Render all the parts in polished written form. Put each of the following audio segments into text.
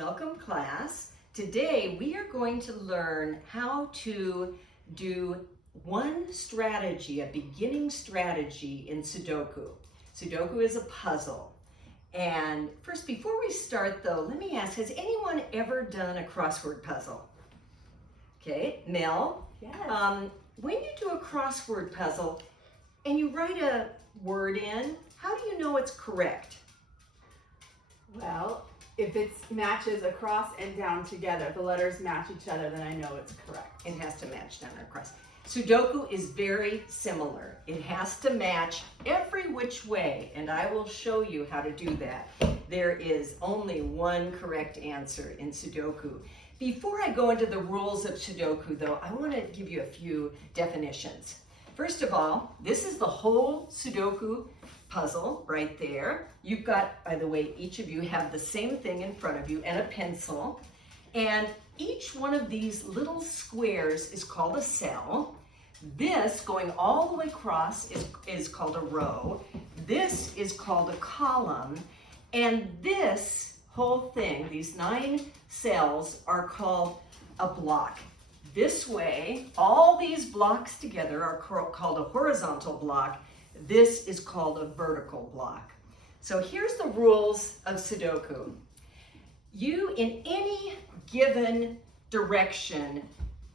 Welcome, class. Today we are going to learn how to do one strategy, a beginning strategy in Sudoku. Sudoku is a puzzle. And first, before we start though, let me ask, has anyone ever done a crossword puzzle? Okay, Mel? Yes. When you do a crossword puzzle and you write a word in, how do you know it's correct? Well, if it matches across and down together, if the letters match each other, then I know it's correct. It has to match down and across. Sudoku is very similar. It has to match every which way, and I will show you how to do that. There is only one correct answer in Sudoku. Before I go into the rules of Sudoku, though, I want to give you a few definitions. First of all, this is the whole Sudoku puzzle right there. You've got, by the way, each of you have the same thing in front of you and a pencil. And each one of these little squares is called a cell. This going all the way across is called a row. This is called a column. And this whole thing, these 9 cells, are called a block. This way, all these blocks together are called a horizontal block. This is called a vertical block. So here's the rules of Sudoku. You, in any given direction,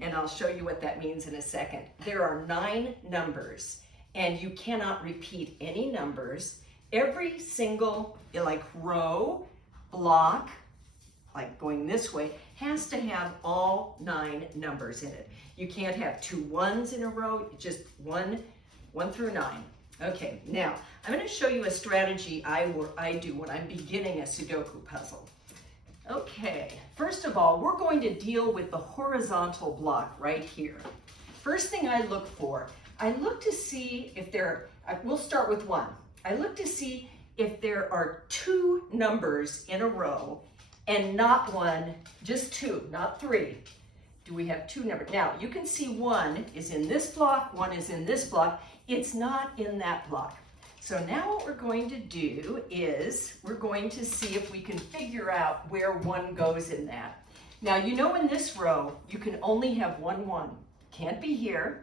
and I'll show you what that means in a second, there are 9 numbers, and you cannot repeat any numbers. Every single, like, row, block, like going this way, has to have all 9 numbers in it. You can't have 2 ones in a row, just 1 through 9. Okay, now I'm going to show you a strategy I do when I'm beginning a Sudoku puzzle. Okay, first of all, we're going to deal with the horizontal block right here. First thing I look for, I look to see if we'll start with 1. I look to see if there are 2 numbers in a row and not 1, just 2, not 3. Do we have 2 numbers? Now, you can see 1 is in this block, 1 is in this block. It's not in that block. So now what we're going to do is we're going to see if we can figure out where 1 goes in that. Now, you know in this row, you can only have 1 1. Can't be here,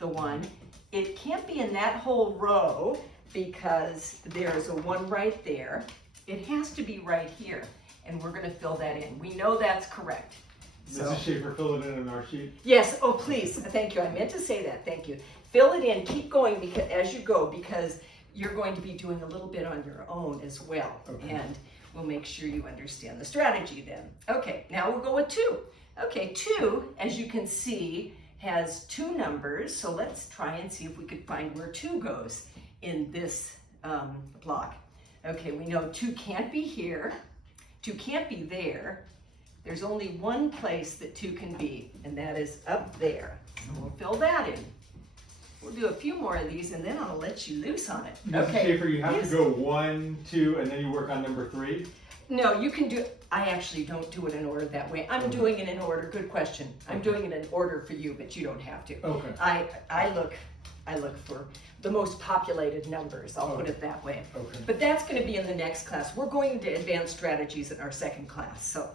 the 1. It can't be in that whole row because there's a 1 right there. It has to be right here, and we're going to fill that in. We know that's correct. Mrs. Shaffer, fill it in on our sheet. Yes, oh please, thank you. I meant to say that, thank you. Fill it in, keep going as you go, because you're going to be doing a little bit on your own as well. Okay. And we'll make sure you understand the strategy then. Okay, now we'll go with 2. Okay, 2, as you can see, has 2 numbers, so let's try and see if we could find where 2 goes in this block. Okay, we know 2 can't be here, 2 can't be there. There's only one place that 2 can be, and that is up there. So we'll fill that in. We'll do a few more of these, and then I'll let you loose on it. Mrs. Okay. Shaffer, you have to go 1, 2, and then you work on number 3. No, you can do, I actually don't do it in order that way. I'm doing it in order, good question. I'm doing it in order for you, but you don't have to. Okay. I look for the most populated numbers, I'll put it that way. Okay. But that's going to be in the next class. We're going to advanced strategies in our second class. So,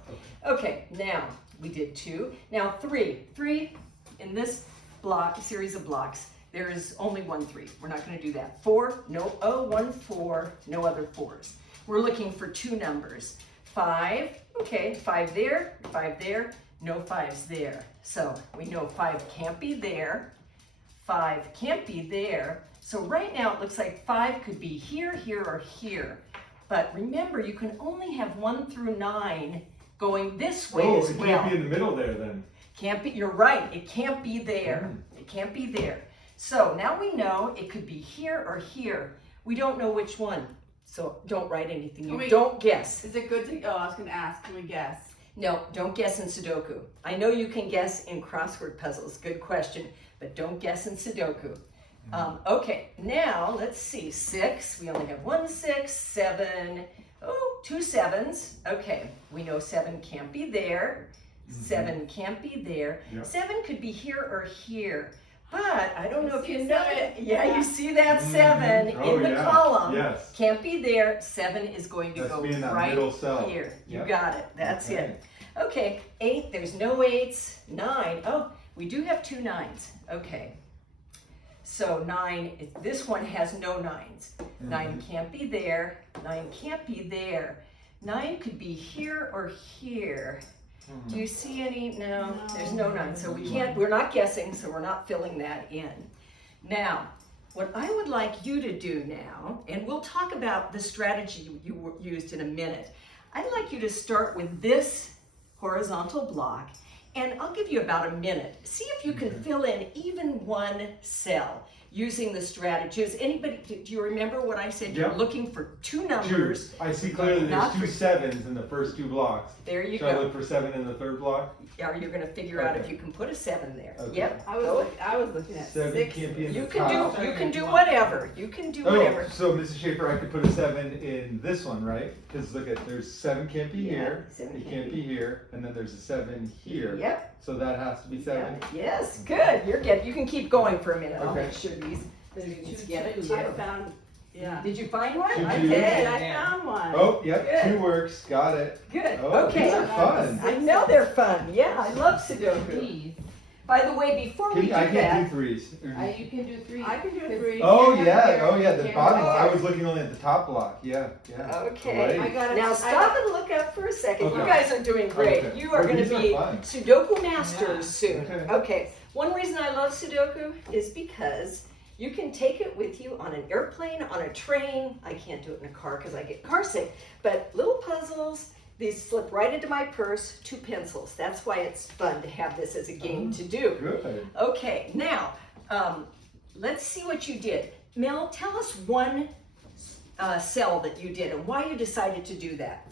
okay, now we did 2. Now 3. 3 in this block, series of blocks, there is only 1 3. We're not going to do that. 4, no, 1 4, no other 4s. We're looking for 2 numbers. 5, okay, 5 there, no 5s there. So we know 5 can't be there, 5 can't be there. So right now it looks like 5 could be here, here, or here. But remember, you can only have 1 through 9 going this way as well. Oh, it can't be in the middle there then. Can't be, you're right, it can't be there. It can't be there. So now we know it could be here or here. We don't know which one. So don't write anything. You don't guess. Is it good to, I was going to ask, can we guess? No, don't guess in Sudoku. I know you can guess in crossword puzzles. Good question. But don't guess in Sudoku. Okay, now let's see. 6. We only have 1 6. 7. Oh, 2 7s. Okay, we know 7 can't be there. 7 can't be there. Yep. 7 could be here or here. But I don't know if see you a know seven. it. Yeah, Yeah. you see that 7 Oh, in the yeah. column. Yes. Can't be there. 7 is going to Has go to be in that right middle cell. here. You Yep. got it. That's Okay. it. Okay, 8, there's no 8s. 9, oh, we do have 2 9s. Okay. So 9, this one has no 9s. 9 can't be there. 9 can't be there. 9 could be here or here. Do you see any? No, there's no 9. So we can't, we're not guessing, so we're not filling that in. Now, what I would like you to do now, and we'll talk about the strategy you used in a minute. I'd like you to start with this horizontal block, and I'll give you about a minute. See if you can fill in even one cell using the strategies. Anybody, do you remember what I said? You're Yep. looking for 2 Two. numbers. I see clearly there's Not 2 for- 7s in the first 2 blocks. There you Should I go. look for 7 in the third block? Are you gonna figure out if Okay. you can put a 7 there? Okay. Yep. I was looking at 7 6. can't be in You the can top. do, you can do whatever. You can do whatever. Oh, so Mrs. Shaffer, I could put a 7 in this one, right? Because look at, there's 7 can't be Yeah, here, 7 it can't can't be here, and then there's a 7 here. Yep. So that has to be 7. Yes, good. You're good. You can keep going for a minute. I'll Okay. make sure these students get it I too. found, yeah. Did you find one? Two I twos. did, I found one. Oh, yep, Good. 2 works, got it. Good. Oh, Okay. these are fun. I know they're fun. Yeah, I love Sudoku. By the way, before we do I can't that, do 3s. You can do 3. I can do a 3. Oh can't yeah, have oh yeah, your- the can't bottom have one. your- I was looking only at the top block. Yeah, yeah. okay. I Great. got it. Now stop and look up for a second. You Okay. guys are doing great. Okay. You are Oh, going to these are be fun. Sudoku masters soon. Okay. Okay. One reason I love Sudoku is because you can take it with you on an airplane, on a train. I can't do it in a car because I get car sick. But little puzzles, these slip right into my purse. 2 pencils. That's why it's fun to have this as a game to do. Good. Okay, now, let's see what you did. Mel, tell us one cell that you did and why you decided to do that.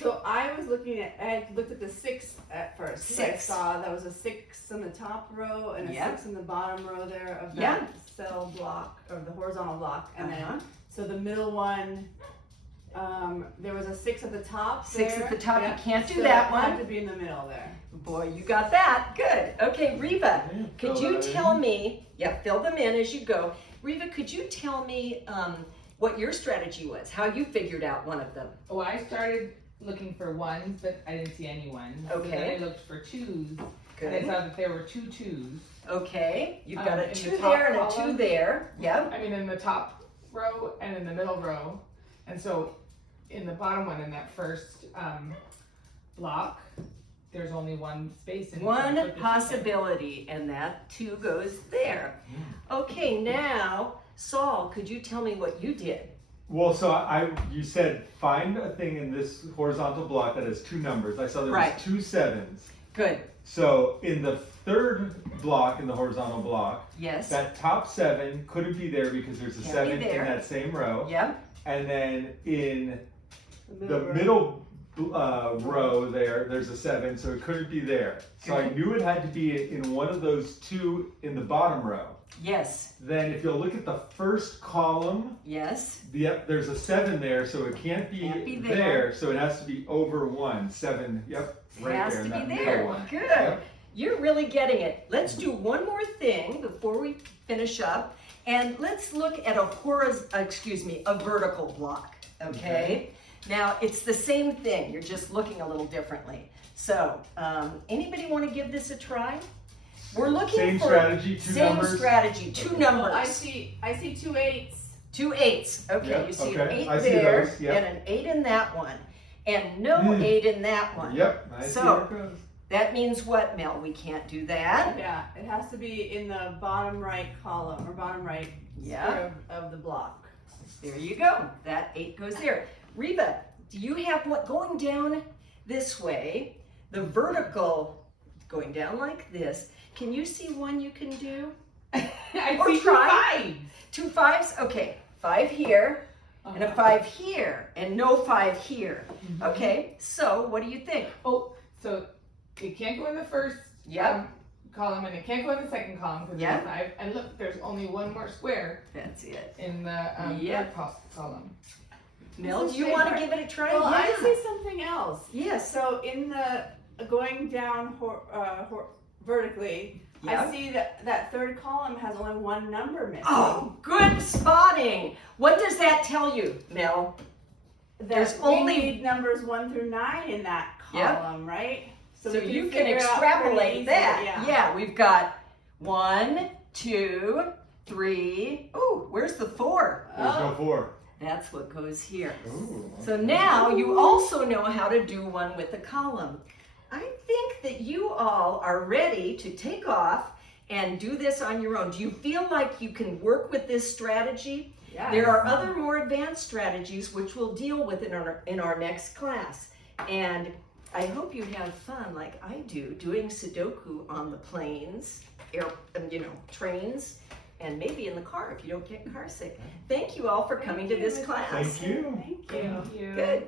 So I looked at the 6 at first. 'Cause I 6. saw there was a 6 in the top row and a Yeah. 6 in the bottom row there of that Yeah. cell block, or the horizontal block. And Uh-huh. then, so the middle one, there was a 6 at the top. 6 there. at the top, you Yeah. can't do So that it one. had to be in the middle there. Boy, you got that. Good. Okay, Reva, could you tell me, fill them in as you go. Reva, could you tell me what your strategy was, how you figured out one of them? Oh, I started looking for 1s, but I didn't see any 1s. So Okay. then I looked for 2s, and I Good. saw that there were 2 2s. Okay, you've got a in the 2 top there and a 2 column. there. Yep. I mean, in the top row and in the middle row. And so in the bottom one, in that first block, there's only 1 space in it. So I One put the 2 there. possibility, and that 2 goes there. Okay, now, Saul, could you tell me what you did? Well, so you said find a thing in this horizontal block that has 2 numbers. I saw there Right. was 2 7s. Good. So in the third block in the horizontal block, Yes. that top 7 couldn't be there because there's a Can't be 7 in there. that same row. Yep. And then in the row. middle row there's a 7, so it couldn't be there. So I Good. knew it had to be in one of those 2 in the bottom row. Yes. Then if you'll look at the first column, Yes. yep, there's a 7 there, so it can't be, Can't be there. there. So it has to be over 1. 7, yep, right Has there in to that be middle there. one. Good. Yep. You're really getting it. Let's do one more thing before we finish up, and let's look at a vertical block. Okay. Now it's the same thing. You're just looking a little differently. So, anybody want to give this a try? We're looking Same for strategy, 2 same numbers. strategy, 2 Oh, numbers. I see 2 8s. 2 8s. Okay, Yep, you see okay. an 8 I see there those, yep. and an 8 in that one, and no 8 in that one. Yep, I see So- where it goes. That means what, Mel? We can't do that. Yeah, it has to be in the bottom right column or bottom right Yeah. square of the block. There you go. That 8 goes there. Reba, do you have what going down this way? The vertical going down like this. Can you see one you can do? I Or see 2 try. 5s. 2 5s? Okay. 5 here and a 5 here and no 5 here. Okay. So what do you think? Oh, so it can't go in the first Yep. column, and it can't go in the second column because Yeah. there's 5. And look, there's only 1 more square That's it. in the Yeah. third column. Mel, This do is you want to favorite. give it a try? Well, I Yeah. see something else. Yes. So in the going down vertically, Yep. I see that third column has only one number missing. Oh, good spotting. What does that tell you, Mel? There's we only- need numbers 1 through 9 in that Yep. column, right? So we you can figure it out pretty extrapolate easy, that. Yeah. We've got 1, 2, 3. Ooh, where's the 4? There's no 4. That's what goes here. Ooh. So now you also know how to do one with a column. I think that you all are ready to take off and do this on your own. Do you feel like you can work with this strategy? Yeah. There are other more advanced strategies which we'll deal with in our next class. And I hope you have fun like I do doing Sudoku on the planes, trains, and maybe in the car if you don't get car sick. Thank you all for coming to this class. Thank you. Thank you. Thank you. Good.